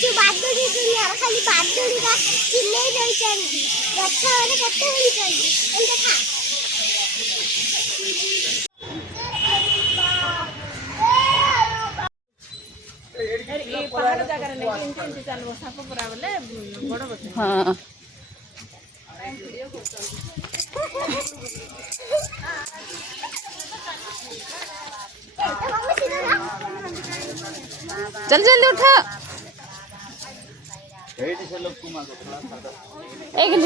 ଆସିଛୁ ବାଦୁଡ଼ି ଦୁନିଆର ଖାଲି ବାଦୁଡ଼ିଟା ଚିଲେଇ ଦେଇଛନ୍ତି ଗଛରେ କେତେ ହେଇଛନ୍ତି ଏମିତି ଖା पहाड़ जगह नहीं इंटी चलो साप पूरा बोले बड़ गछ हाँ चल जल्दी उठा एक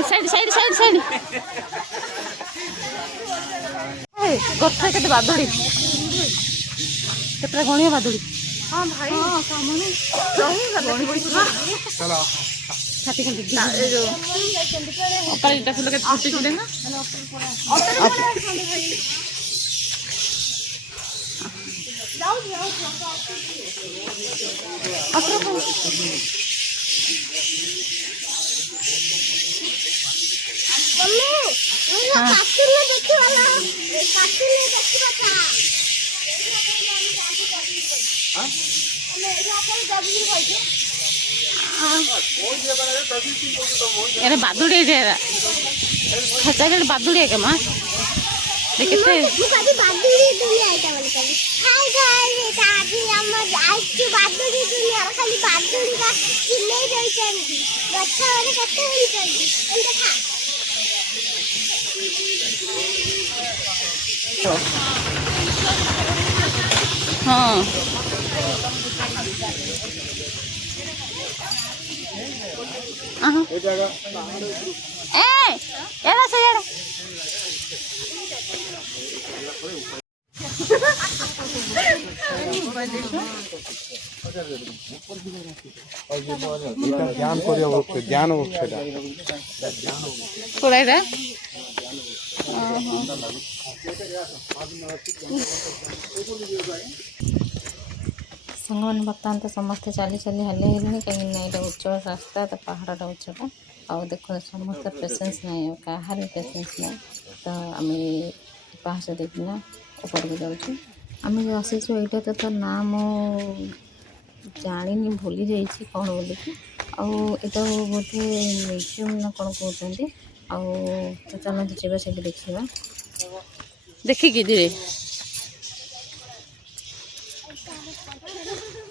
साइड साइड साइड साइड गछ केते बादुड़ी केते गणिया बादुड़ी हां भाई हां सामने रही गली चलो छाती खाली ए जो ऊपर फूल के फुटी छुले ना जाओ जाओ मम्मी वो काटून में देखी वाला काटून में देखी बता हां मैं यहाँ पर दबी होई अरे बादुड़ी खचा के बादुड़ी के माँ देखते मुझे बादुड़ी दुनिया आइटा वाली कभी हाय गाइस এটা আজি আমরা যাইছি বাদুড়ি দুনিয়ার খালি বাদুড়িটা চিলেই রইছেন গছরে কত হইছেন এন্ড খা हाँ एड़ा से एड़ा ध्यान करियो वक्त ध्यान वक्त थोड़ा इधर संग मैंने बर्तमान तो समस्ते चली चली हले कहीं उच्च रास्ता तो पहाड़ा उच्चटा आ देखो समस्त पेसेंस नहीं कहार पेसेंस नहीं तो आम पाहाच देखना ऊपर को जाऊँ आम जो आसीचु यहाँ तो ना मो जानी भूली जाइए कौन बोल आटा बोधे म्यूजियम ना कौन कहते तो चलते जावा से देखा देखिकी धीरे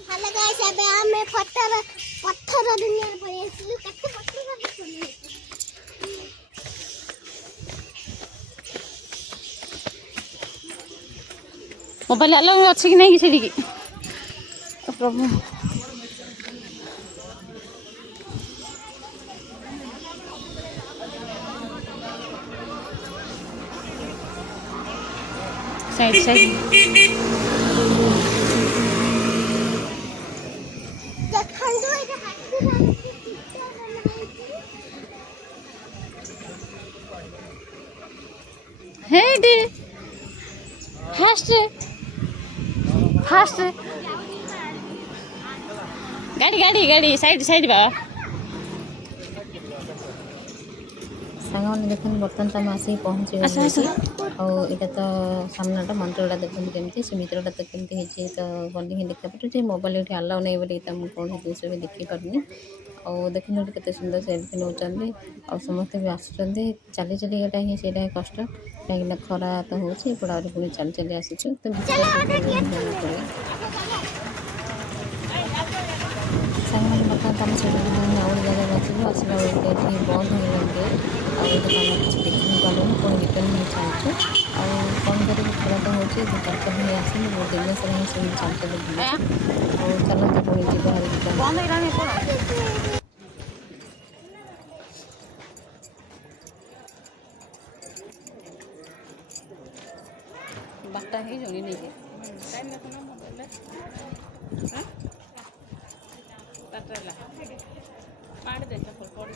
हेलो गाइस अबे हमें पत्थर दुनिया में पड़ेছিলু कते पत्थर मोबाइल अलाउ अच्छी कि नहीं कि प्रभु साइड साइड हेडी फास्ट फास्ट गाड़ी गाड़ी गाड़ी साइड साइड बा सांग मैंने देख बर्तमान तो आसिक पहुँची गए तो सामनाटा मंदिरटा देखते केमती से भितरटा तो केमती तो गली ही देखा पड़े मोबाइल ये आलाउ नहीं बोली तो मुझे कौन जिन भी देखिपारे और देखते केते सुंदर सेल्फी नौकरी और समस्ते भी आसुँच चली चलीटा ही से कष्ट कहीं खरा तो होगी पड़ा पुणी चली चली आसीचु तो सांग मैंने बर्तमान आम से आउट जगह बचलु आसला बेल बंद हो गए किसी देखी पालूनी पुणी रिटर्न ही चलचु कौन कर खेल तो हो चल ही आसनी बहुत दिन से ही चल चल बुलूँ और चलते पुणी जी बाटा ही जोड़ी नहीं है टाइम देखो ना मोबाइल हां टटला पाड़ दे तो पड़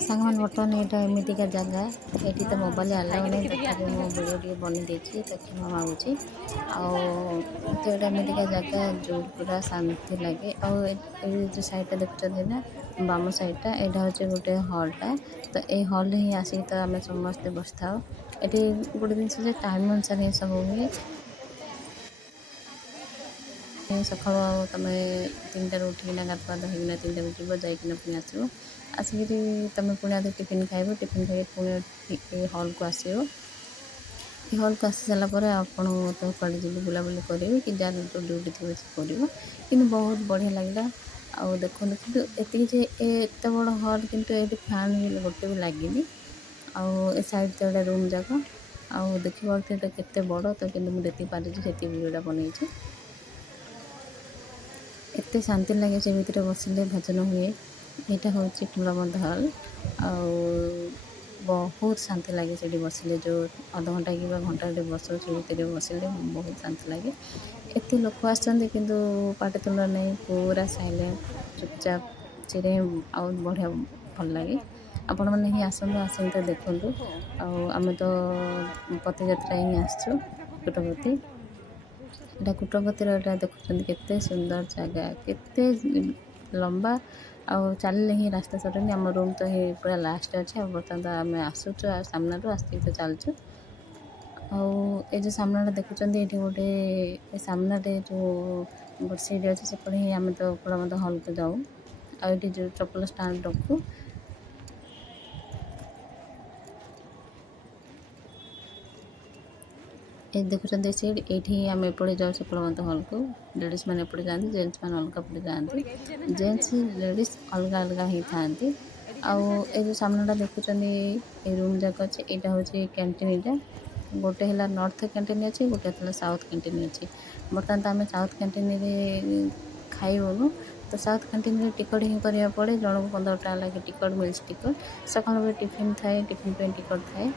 सांग मन बर्तमान यहाँ एमतीका जगह ये तो मोबाइल अलाउ नहीं तक मो वीडियो टे बनी देती तो क्षमा मांगुची आमतीका जगह जो पूरा शांति लगे और जो साइड देखते ना ବାମ ସାଇଡ଼୍ଟା ଏଇଟା ହେଉଛି ଗୋଟେ ହଲ୍ଟା। ତ ଏଇ ହଲ୍ରେ ହିଁ ଆସିକି ତ ଆମେ ସମସ୍ତେ ବସିଥାଉ। ଏଠି ଗୋଟେ ଜିନିଷ ଯେ ଟାଇମ୍ ଅନୁସାରେ ହିଁ ସବୁ ହୁଏ। ସକାଳୁ ତୁମେ 3ଟାରୁ ଉଠିକିନା ଗାଧୁଆ ହେଇକିନା 3ଟାରୁ ଯିବ, ଯାଇକିନା ପୁଣି ଆସିବ। ଆସିକିରି ତୁମେ ପୁଣି ଆଉଥରେ ଟିଫିନ୍ ଖାଇବ, ଟିଫିନ୍ ଖାଇକି ପୁଣି ଏ ହଲ୍କୁ ଆସିବ। ଏ ହଲ୍କୁ ଆସି ସାରିଲା ପରେ ଆପଣ ତ କୁଆଡ଼େ ଯିବେ ବୁଲାବୁଲି କରିବେ କି ଯାହାର ଯେଉଁ ଡ୍ୟୁଟି ଥିବ ସେ କରିବ। କିନ୍ତୁ ବହୁତ ବଢ଼ିଆ ଲାଗିଲା। ଆଉ ଦେଖନ୍ତୁ କିନ୍ତୁ ଏତିକି ଯେ ଏତେ ବଡ଼ ହଲ୍ କିନ୍ତୁ ଏଠି ଫ୍ୟାନ୍ ବି ଗୋଟେ ବି ଲାଗିନି। ଆଉ ଏ ସାଇଡ଼୍ ତ ଏଇଟା ରୁମ୍ ଯାକ। ଆଉ ଦେଖିପାରୁଥିବେ ତ କେତେ ବଡ଼। ତ କିନ୍ତୁ ମୁଁ ଯେତିକି ପାରିଛି ସେତିକି ଭିଡ଼ିଓଟା ବନେଇଛି। ଏତେ ଶାନ୍ତି ଲାଗେ ସେ ଭିତରେ ବସିଲେ, ଭଜନ ହୁଏ। ଏଇଟା ହେଉଛି କୁଳବନ୍ଧ ହଲ୍। ଆଉ ବହୁତ ଶାନ୍ତି ଲାଗେ ସେଠି ବସିଲେ, ଯେଉଁ ଅଧଘଣ୍ଟା କିମ୍ବା ଘଣ୍ଟାଟେ ବସୁ ସେ ଭିତରେ ବସିଲେ ବହୁତ ଶାନ୍ତି ଲାଗେ। ଏତେ ଲୋକ ଆସିଛନ୍ତି କିନ୍ତୁ ପାଟିତୁଣ୍ଡ ନାହିଁ, ପୁରା ସାଇଲେଣ୍ଟ, ଚୁପଚାପ ସେଠି ଆଉ ବଢ଼ିଆ ଭଲ ଲାଗେ। ଆପଣମାନେ ହିଁ ଆସନ୍ତୁ, ଆସିକି ତ ଦେଖନ୍ତୁ। ଆଉ ଆମେ ତ ପତିଯାତ୍ରା ହିଁ ଆସିଛୁ କୁଟପତି। ଏଇଟା କୁଟପତିର ଏଇଟା ଦେଖୁଛନ୍ତି କେତେ ସୁନ୍ଦର ଜାଗା, କେତେ ଲମ୍ବା। ଆଉ ଚାଲିଲେ ହିଁ ରାସ୍ତା ସରେନି। ଆମ ରୁମ୍ ତ ହିଁ ପୁରା ଲାଷ୍ଟ ଅଛି। ଆଉ ବର୍ତ୍ତମାନ ତ ଆମେ ଆସୁଛୁ ସାମ୍ନାରୁ ଆସିକି ତ ଚାଲୁଛୁ। ଆଉ ଏ ଯେଉଁ ସାମ୍ନାଟା ଦେଖୁଛନ୍ତି ଏଇଠି ଗୋଟେ ଏ ସାମ୍ନାରେ ଯେଉଁ ଗୋଟେ ସିଟ୍ ଅଛି ସେପଟେ ହିଁ ଆମେ ତ କୁଳବନ୍ଧ ହଲ୍କୁ ଯାଉ। ଆଉ ଏଠି ଯେଉଁ ଚପଲ ଷ୍ଟାଣ୍ଡ ରଖୁ। ଏ ଦେଖୁଛନ୍ତି ସିଟ୍, ଏଇଠି ଆମେ ଏପଟେ ଯାଉଛୁ କୁଳବନ୍ଧ ହଲ୍କୁ। ଲେଡ଼ିଜ୍ ମାନେ ଏପଟେ ଯାଆନ୍ତି, ଜେଣ୍ଟସ୍ ମାନେ ଅଲଗା ପଟେ ଯାଆନ୍ତି। ଜେଣ୍ଟସ୍ ଲେଡ଼ିଜ୍ ଅଲଗା ଅଲଗା ହିଁ ଥାଆନ୍ତି। ଆଉ ଏ ଯେଉଁ ସାମ୍ନାଟା ଦେଖୁଛନ୍ତି ଏ ରୁମ୍ ଯାକ ଅଛି, ଏଇଟା ହେଉଛି କ୍ୟାଣ୍ଟିନ୍। ଏଇଟା ଗୋଟେ ହେଲା ନର୍ଥ କ୍ୟାଣ୍ଟିନ୍ ଅଛି, ଗୋଟେ ହେଲା ସାଉଥ୍ କ୍ୟାଣ୍ଟିନ୍ ଅଛି। ବର୍ତ୍ତମାନ ତ ଆମେ ସାଉଥ୍ କ୍ୟାଣ୍ଟିନ୍ରେ ଖାଇବୁନୁ। ତ ସାଉଥ୍ କ୍ୟାଣ୍ଟିନ୍ରେ ଟିକଟ୍ ହିଁ କରିବାକୁ ପଡ଼େ। ଜଣକୁ 15 ଟଙ୍କା ଲାଗେ ଟିକଟ୍, ମିଲ୍ସ ଟିକଟ୍। ସକାଳୁ ଟିଫିନ୍ ଥାଏ, ଟିଫିନ୍ ପାଇଁ ଟିକଟ୍ ଥାଏ।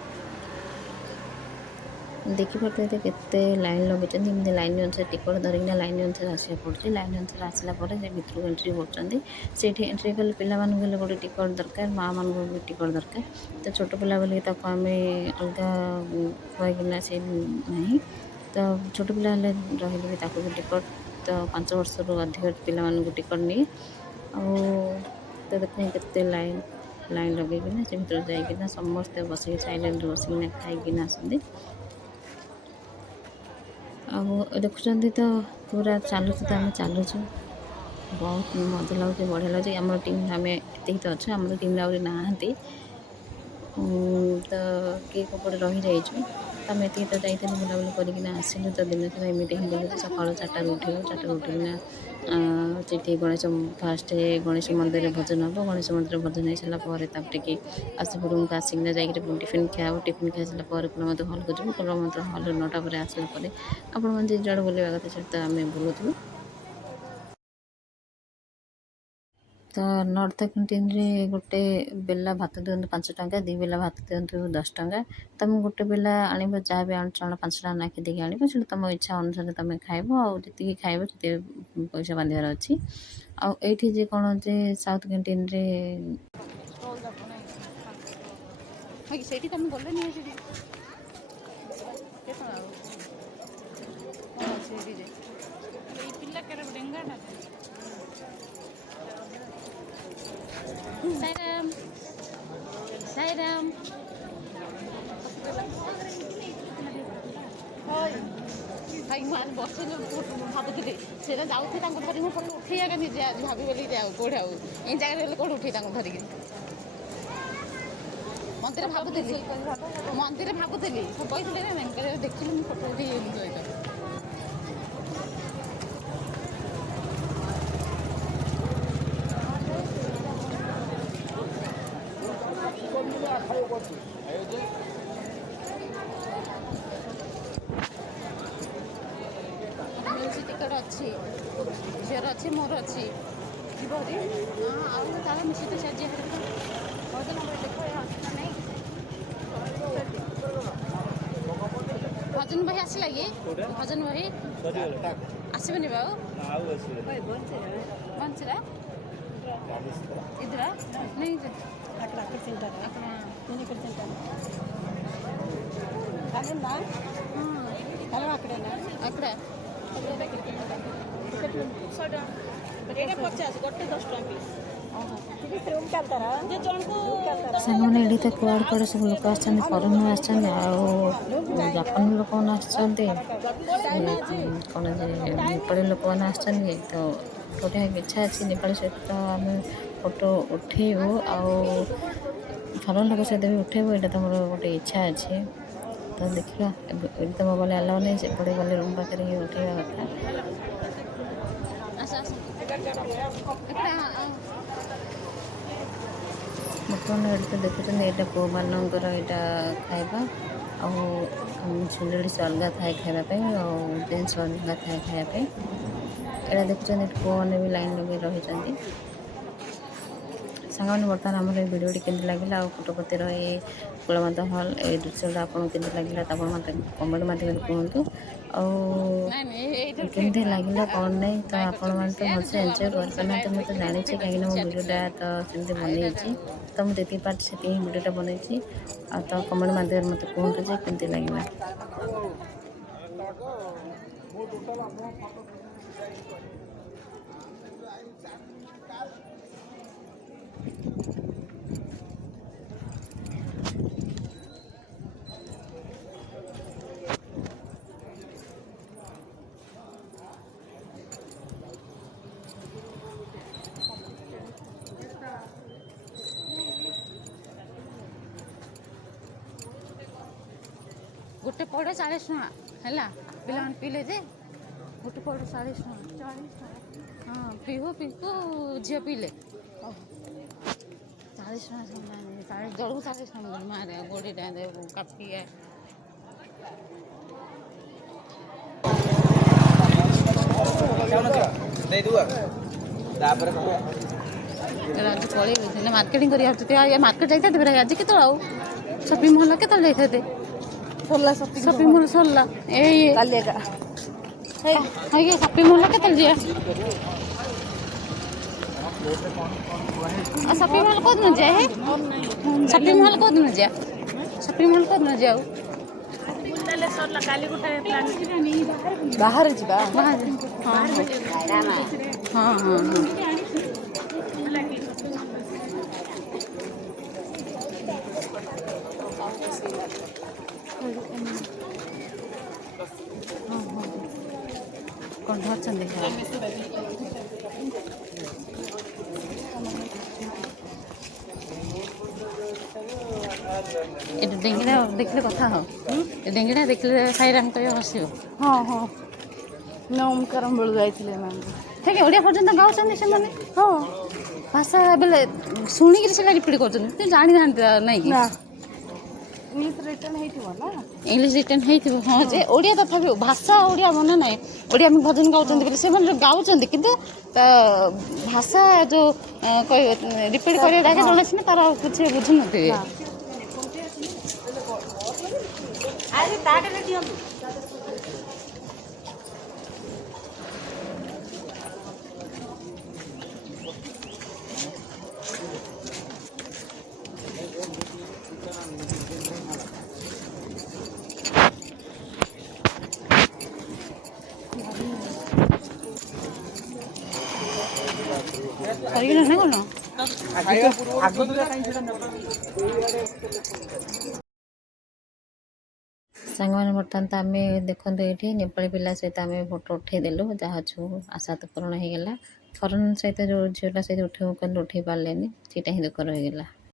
ଦେଖିପାରୁଥିବେ କେତେ ଲାଇନ୍ ଲଗାଇଛନ୍ତି। ଏମିତି ଲାଇନ୍ ଅନୁସାରେ ଟିକଟ୍ ଧରିକିନା ଲାଇନ୍ ଅନୁସାରେ ଆସିବାକୁ ପଡ଼ୁଛି। ଲାଇନ୍ ଅନୁସାରେ ଆସିଲା ପରେ ସେ ଭିତରକୁ ଏଣ୍ଟ୍ରି କରୁଛନ୍ତି। ସେଇଠି ଏଣ୍ଟ୍ରି କଲେ ପିଲାମାନଙ୍କୁ ହେଲେ ଗୋଟେ ଟିକଟ୍ ଦରକାର, ମାଆମାନଙ୍କୁ ବି ଟିକଟ୍ ଦରକାର। ତ ଛୋଟ ପିଲା ବୋଲି ତାକୁ ଆମେ ଅଲଗା ଖୁଆଇକିନା ସେ ନାହିଁ। ତ ଛୋଟ ପିଲା ହେଲେ ରହିଲେ ବି ତାକୁ ବି ଟିକଟ୍, ତ 5 ବର୍ଷରୁ ଅଧିକ ପିଲାମାନଙ୍କୁ ଟିକଟ୍ ନିଏ। ଆଉ ତ ଦେଖୁଛନ୍ତି କେତେ ଲାଇନ୍ ଲଗାଇକିନା ସେ ଭିତରକୁ ଯାଇକିନା ସମସ୍ତେ ବସିକି ସାଇଲେଣ୍ଟରେ ବସିକିନା ଖାଇକିନା ଆସନ୍ତି। ଆଉ ଦେଖୁଛନ୍ତି ତ ପୁରା ଚାଲୁଛୁ, ତ ଆମେ ଚାଲୁଛୁ। ବହୁତ ମଜା ଲାଗୁଛି, ବଢ଼ିଆ ଲାଗୁଛି। ଆମର ଟିମ୍ ଆମେ ଏତିକି ତ ଅଛୁ, ଆମର ଟିମ୍ ଆହୁରି ନାହାନ୍ତି। ତ କିଏ କେଉଁପଟେ ରହିଯାଇଛୁ। ତ ଆମେ ଏତିକି ତ ଯାଇଥିଲୁ, ବୁଲାବୁଲି କରିକିନା ଆସିଲୁ। ତ ଦିନ ସାରା ଏମିତି ହିଁ ବୁଲୁଛୁ। ସକାଳୁ 4ଟାରୁ ଉଠିବୁ, 4ଟାରୁ ଉଠିକିନା ସେଠି ଫାର୍ଷ୍ଟ ଗଣେଶ ମନ୍ଦିରରେ ଭଜନ ହେବ। ଗଣେଶ ମନ୍ଦିରରେ ଭଜନ ହେଇସାରିଲା ପରେ ତାପରେ କି ଆସିବୁ ରୁମ୍କୁ। ଆସିକିନା ଯାଇକିରି ପୁଣି ଟିଫିନ୍ ଖିଆ ହେବ। ଟିଫିନ୍ ଖାଇସାରିଲା ପରେ କୁଳବନ୍ଧ ହଲ୍କୁ ଯିବୁ। କୁଳବନ୍ଧ ହଲ୍ରୁ 9ଟା ପରେ ଆସିଲା ପରେ ଆପଣମାନେ ଯେ ଯୁଆଡ଼େ ବୁଲିବା କଥା ସେଠି ତ ଆମେ ବୁଲୁଥିଲୁ। ତ ନର୍ଥ କ୍ୟାଣ୍ଟିନ୍ରେ ଗୋଟେ ବେଲା ଭାତ ଦିଅନ୍ତୁ 5 ଟଙ୍କା, 2 ବେଲା ଭାତ ଦିଅନ୍ତୁ 10 ଟଙ୍କା। ତୁମେ ଗୋଟେ ବେଲା ଆଣିବ, ଯାହା ବି ଆଣୁଛ 5 ଟଙ୍କା ନାଖି ଦେଇକି ଆଣିବ। ସେଠି ତୁମ ଇଚ୍ଛା ଅନୁସାରେ ତୁମେ ଖାଇବ। ଆଉ ଯେତିକି ଖାଇବ ସେତିକି ପଇସା ବାନ୍ଧିବାର ଅଛି। ଆଉ ଏଇଠି ଯେ କ'ଣ ଯେ ସାଉଥ୍ କ୍ୟାଣ୍ଟିନ୍ରେ ସେଇଠି ତମେ ଗଲେନି ସେଠି କେତେବେଳେ ଆଉ କ'ଣ ଅଛି ଏଠି ଯେ ଏଇ ପିଲା କେବେ ଡେଙ୍ଗାଟା ସାଇରାମ ସାଇରାମ ଭାଇ ମୁଁ ଆଜି ବସିଲି ଭାବୁଥିଲି ସେଇଟା ଯାଉଥିଲି ତାଙ୍କୁ ଧରିକି ମୁଁ ଫଟୋ ଉଠେଇବା ନିଜେ ଆଜି ଭାବି ବୋଲି ଯାଉ କେଉଁଠି ଆଉ ଏଇ ଜାଗାରେ ହେଲେ କେଉଁଠି ଉଠେଇ ତାଙ୍କୁ ଧରିକି ମନ୍ଦିର ଭାବୁଥିଲି ସବୁ କହିଥିଲେ ନା ନାଇଁ ଦେଖିଲି ମୁଁ ଫଟୋ ଉଠେଇ ସହିତ ଟିକେଟ୍ ଅଛି ଝିଅର ଅଛି ମୋର ଅଛି ଯିବ ଆଉ ତାର ମିଶିତ ସାହାଯ୍ୟ ଭଜନ ଭାଇ ଆସିଲା କି ଭଜନ ଭାଇ ଆସିବନି ବା ଆଉ ବଞ୍ଚିଲା इधर नहीं अकड़ा सेंटर है क्लिनिकल सेंटर हेलो ना हेलो अकड़े ना अकड़ा एटा 50 गोटे 10 टका पीस ସାଙ୍ଗମାନେ ଏଠି ତ କୁଆଡ଼େ କୁଆଡ଼େ ସବୁ ଲୋକ ଆସିଛନ୍ତି, ଫରେନରୁ ଆସିଛନ୍ତି, ଆଉ ଜାପାନ ଲୋକମାନେ ଆସିଛନ୍ତି, କ'ଣ ଯେ ନେପାଳୀ ଲୋକମାନେ ଆସିଛନ୍ତି। ତ ଉଠାଇବାକୁ ଇଚ୍ଛା ଅଛି ନେପାଳୀ ସହିତ ଆମେ ଫଟୋ ଉଠେଇବୁ, ଆଉ ଫରେନ୍ ଲୋକ ସହିତ ବି ଉଠେଇବୁ, ଏଇଟା ତ ମୋର ଗୋଟେ ଇଚ୍ଛା ଅଛି। ତ ଦେଖିବା, ଏଠି ତ ମୋବାଇଲ୍ ଆଲାଉ ନାହିଁ, ସେପଟେ ଗଲେ ରୁମ୍ ପାଖରେ ହିଁ ଉଠେଇବା କଥା। ବର୍ତ୍ତମାନ ଏଠି ତ ଦେଖୁଛନ୍ତି, ଏଇଟା ପୁଅମାନଙ୍କର ଏଇଟା ଖାଇବା, ଆଉ ଲେଡ଼ିସ୍ ଅଲଗା ଥାଏ ଖାଇବା ପାଇଁ, ଆଉ ଜେଣ୍ଟସ୍ ଅଲଗା ଥାଏ ଖାଇବା ପାଇଁ। ଏଇଟା ଦେଖୁଛନ୍ତି, ଏଠି ପୁଅମାନେ ବି ଲାଇନ୍ ଲଗାଇ ରହିଛନ୍ତି। ସାଙ୍ଗମାନେ ବର୍ତ୍ତମାନ ଆମର এই ଭିଡ଼ିଓଟି କେମିତି ଲାଗିଲା, ଆଉ ପୁଟପତିର ଏ କୁଳମାଧ ହଲ୍ এই ଦୃଶ୍ୟଟା ଆପଣଙ୍କୁ କେମିତି ଲାଗିଲା ତ ଆପଣ ମୋତେ କମେଣ୍ଟ ମାଧ୍ୟମରେ କୁହନ୍ତୁ। ଆଉ କେମିତି ଲାଗିଲା କ'ଣ ନାହିଁ, ତ ଆପଣମାନେ ତ ଭଲସେ ଏନ୍ଜୟ କରିପାରିନାହାନ୍ତି, ମୁଁ ତ ଜାଣିଛି, କାହିଁକିନା ମୁଁ ଭିଡ଼ିଓଟା ତ ସେମିତି ବନେଇଛି। ତ ମୁଁ ଯେତିକି ପାରୁଛି ସେତିକି ଭିଡ଼ିଓଟା ବନେଇଛି। ଆଉ ତ କମେଣ୍ଟ ମାଧ୍ୟମରେ ମୋତେ କୁହନ୍ତୁ ଯେ କେମିତି ଲାଗିଲା। ଗୋଟେ ପଇଡ଼ 40 ଟଙ୍କା ହେଲା, ପିଲାମାନେ ପିଇଲେ ଯେ ଗୋଟେ ପଇଡ଼ 40 ଟଙ୍କା। ହଁ, ପିହୁ ଝିଅ ପିଇଲେ 40 ଟଙ୍କା ଜଳକୁ 40 ଟଙ୍କା ମାରେ ଗୋଡ଼ିଟା କାପିଏ। ଆଜି ପଳେଇବୁ ସିନା ମାର୍କେଟିଂ କରି ଆସୁଛନ୍ତି, ମାର୍କେଟ ଯାଇଥାନ୍ତି ପରା ଆଜି କେତେବେଳେ, ଆଉ ସପିଂ ମଲ୍ କେତେବେଳେ ଯାଇଥାନ୍ତେ? ସପିଂ ମଲ୍ ସରିଲା, ଏଇ ସପିଂ ମଲ୍ କେତେବେଳେ ଯିବା? ସପିଂ ମଲ୍ କୋଉଦିନ ଯିବା? ସପିଂ ମଲ୍ କୋଉଦିନ ଯିବା? ସପିଂ ମଲ୍ କୋଉଦିନ ଯିବା? ବାହାରେ ଯିବା। ହଁ ହଁ ହଁ ହଁ। କ'ଣ ଧରିଛନ୍ତି? ଏଠି ଡେଙ୍ଗିଟା ଦେଖିଲେ କଥା ହଉ, ଡେଙ୍ଗିଟା ଦେଖିଲେ ସାଇରାମ କହିବ ହସିବ। ହଁ ହଁ, ନମସ୍କାର ବେଳୁ ଯାଇଥିଲେ ମ୍ୟାମ୍। ଠିକ୍ ଓଡ଼ିଆ ପର୍ଯ୍ୟନ୍ତ ଗାଉଛନ୍ତି ସେମାନେ। ହଁ, ଭାଷା ବେଲେ ଶୁଣିକିରି ସେଟା ରିପିଟ୍ କରୁଛନ୍ତି, କିନ୍ତୁ ଜାଣିନାହାନ୍ତି ନାଇଁ କି? ନା ଇଂଲିଶ ରିଟର୍ନ ହେଇଥିବ ନା। ଇଂଲିଶ ରିଟର୍ନ ହେଇଥିବ, ହଁ ଯେ ଓଡ଼ିଆ ତଥାପି ଭାଷା ଓଡ଼ିଆ ମନେ ନାହିଁ। ଓଡ଼ିଆ ଆମେ ଭଜନ ଗାଉଛନ୍ତି ବୋଲି ସେମାନେ ଗାଉଛନ୍ତି, କିନ୍ତୁ ଭାଷା ଯେଉଁ ରିପିଟ୍ କରିବା ଯାକେ ଜଣେ ସିନା ତାର କିଛି ବୁଝୁନଥିବେ। ସରିଗଲା ନା କ'ଣ? ସାଙ୍ଗମାନେ ବର୍ତ୍ତମାନ ତ ଆମେ ଦେଖନ୍ତୁ, ଏଇଠି ନେପାଳୀ ପିଲା ସହିତ ଆମେ ଫଟୋ ଉଠେଇଦେଲୁ, ଯାହା ଯେଉଁ ଆଶା ତ ପୂରଣ ହେଇଗଲା। ଫରେନ୍ ସହିତ ଯେଉଁ ଝିଅଟା ସହିତ ଉଠେଇବୁ କହିଲେ ଉଠେଇ ପାରିଲେନି, ସେଇଟା ହିଁ ଦୁଃଖ ରହିଗଲା।